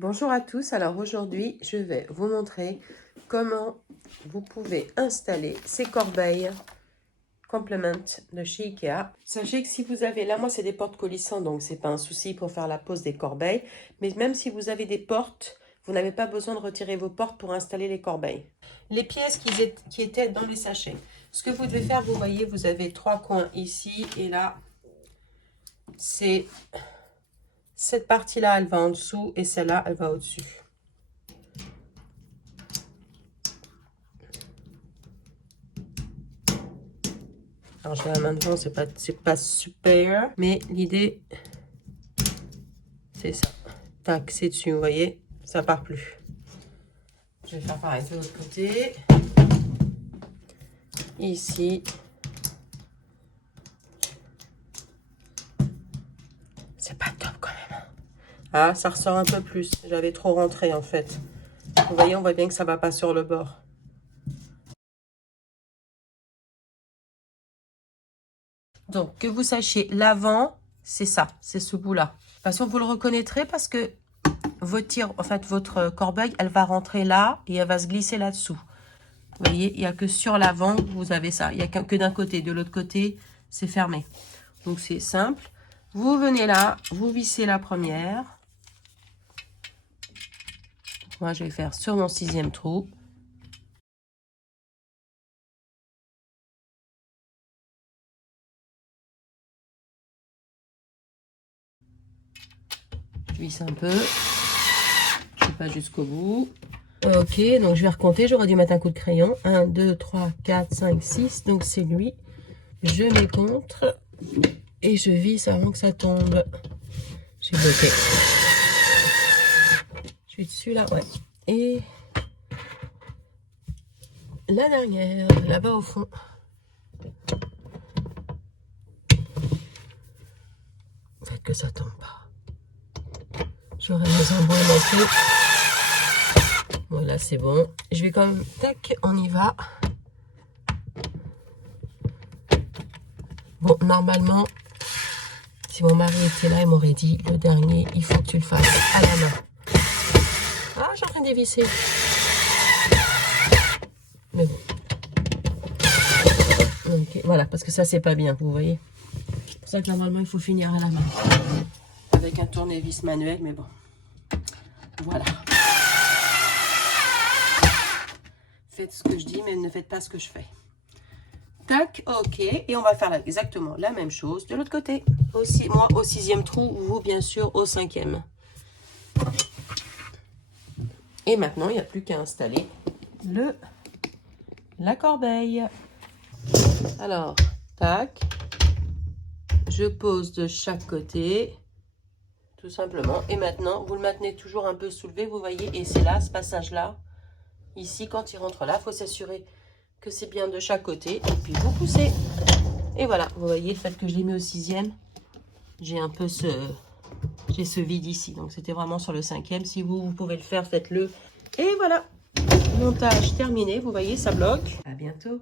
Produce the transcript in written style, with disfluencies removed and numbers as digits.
Bonjour à tous, alors aujourd'hui je vais vous montrer comment vous pouvez installer ces corbeilles Complement de chez Ikea. Sachez que si vous avez, là moi c'est des portes coulissantes donc c'est pas un souci pour faire la pose des corbeilles, mais même si vous avez des portes, vous n'avez pas besoin de retirer vos portes pour installer les corbeilles. Les pièces qui étaient dans les sachets, ce que vous devez faire, vous voyez, vous avez trois coins ici et là, c'est... Cette partie-là, elle va en dessous et celle-là, elle va au-dessus. Alors, j'ai la main devant, c'est pas super, mais l'idée, c'est ça. Tac, c'est dessus, vous voyez, ça part plus. Je vais faire pareil de l'autre côté. Ici. C'est pas top quand même. Ah, ça ressort un peu plus. J'avais trop rentré en fait. Vous voyez, on voit bien que ça va pas sur le bord. Donc, que vous sachiez, l'avant, c'est ça, c'est ce bout-là. De toute façon, vous le reconnaîtrez parce que votre corbeille, elle va rentrer là et elle va se glisser là-dessous. Vous voyez, il n'y a que sur l'avant, vous avez ça. Il n'y a que d'un côté. De l'autre côté, c'est fermé. Donc, c'est simple. Vous venez là, vous vissez la première. Moi, je vais faire sur mon 6e trou. Je visse un peu. Je ne vais pas jusqu'au bout. Ok, donc je vais recompter. J'aurais dû mettre un coup de crayon. 1, 2, 3, 4, 5, 6. Donc, c'est lui. Je mets contre. Et je visse avant que ça tombe. J'ai bloqué. Je suis dessus là, ouais. Et la dernière, là-bas au fond. Faites que ça tombe pas. J'aurais mes embrouilles manqués. Voilà, c'est bon. Je vais quand même... Tac, on y va. Bon, normalement, si mon mari était là, il m'aurait dit, le dernier, il faut que tu le fasses à la main. Ah, j'ai en train de dévisser. Mais bon. Ok, voilà, parce que ça, c'est pas bien, vous voyez. C'est pour ça que normalement, il faut finir à la main. Avec un tournevis manuel, mais bon. Voilà. Faites ce que je dis, mais ne faites pas ce que je fais. Tac, ok. Et on va faire exactement la même chose de l'autre côté. Aussi, moi, au 6e trou, vous, bien sûr, au 5e. Et maintenant, il n'y a plus qu'à installer la corbeille. Alors, tac. Je pose de chaque côté, tout simplement. Et maintenant, vous le maintenez toujours un peu soulevé, vous voyez. Et c'est là, ce passage-là. Ici, quand il rentre là, il faut s'assurer que c'est bien de chaque côté. Et puis, vous poussez. Et voilà, vous voyez, le fait que je l'ai mis au 6e, j'ai un peu j'ai ce vide ici. Donc, c'était vraiment sur le 5e. Si vous pouvez le faire, faites-le. Et voilà, montage terminé. Vous voyez, ça bloque. À bientôt.